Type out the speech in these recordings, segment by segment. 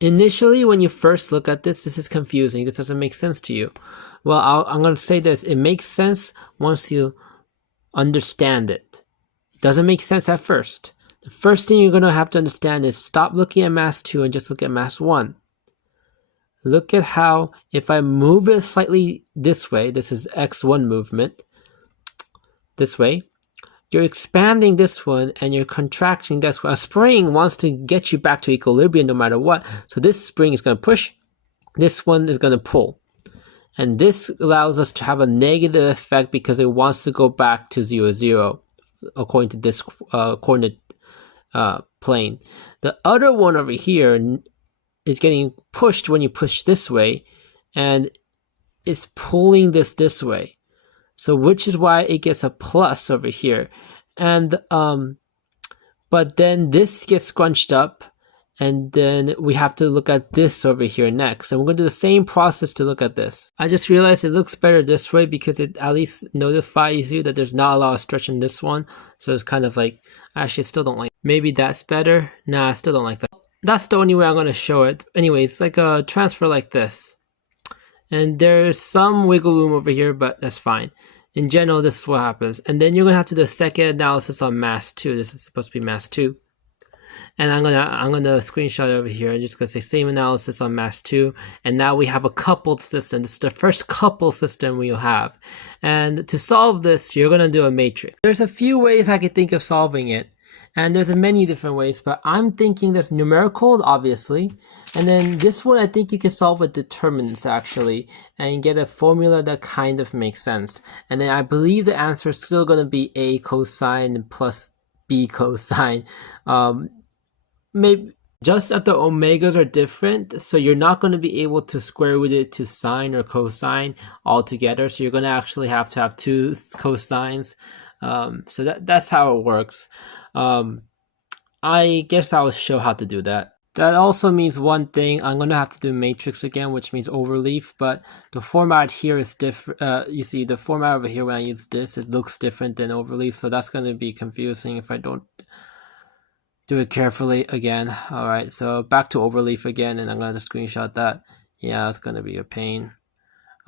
Initially, when you first look at this is confusing. This doesn't make sense to you. Well, I'm going to say this. It makes sense once you understand it. It doesn't make sense at first. The first thing you're going to have to understand is stop looking at mass 2 and just look at mass 1. Look at how if I move it slightly this way, this is x1 movement, this way, you're expanding this one and you're contracting this one. A spring wants to get you back to equilibrium no matter what. So this spring is going to push, this one is going to pull. And this allows us to have a negative effect because it wants to go back to 0, 0 according to this coordinate plane. The other one over here is getting pushed when you push this way, and it's pulling this way. So which is why it gets a plus over here. And but then this gets scrunched up, and then we have to look at this over here next. And we're going to do the same process to look at this. I just realized it looks better this way because it at least notifies you that there's not a lot of stretch in this one. So it's kind of like, actually I still don't like it. Maybe that's better. Nah, I still don't like that. That's the only way I'm going to show it. Anyway, it's like a transfer like this. And there's some wiggle room over here, but that's fine. In general, this is what happens. And then you're going to have to do the second analysis on mass 2. This is supposed to be mass 2. And I'm gonna screenshot over here and just gonna say same analysis on mass 2. And now we have a coupled system. This is the first coupled system we'll have. And to solve this, you're gonna do a matrix. There's a few ways I could think of solving it. And there's many different ways, but I'm thinking there's numerical, obviously. And then this one, I think you can solve with determinants actually, and get a formula that kind of makes sense. And then I believe the answer is still gonna be A cosine plus B cosine. Maybe just that the omegas are different, so you're not going to be able to square root it to sine or cosine all together. So you're going to actually have to have two cosines. So that's how it works. I guess I'll show how to do that. That also means one thing. I'm going to have to do matrix again, which means overleaf, but the format here is different. You see the format over here when I use this, it looks different than overleaf, so that's going to be confusing if I don't do it carefully again. All right, so back to overleaf again, and I'm going to screenshot that. Yeah, it's going to be a pain.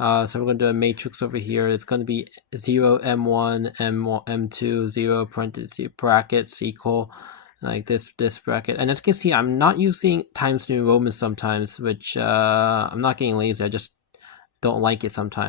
So we're going to do a matrix over here. It's going to be 0, M1, M2, 0, parentheses, brackets equal, like this bracket. And as you can see, I'm not using Times New Roman sometimes, which I'm not getting lazy. I just don't like it sometimes.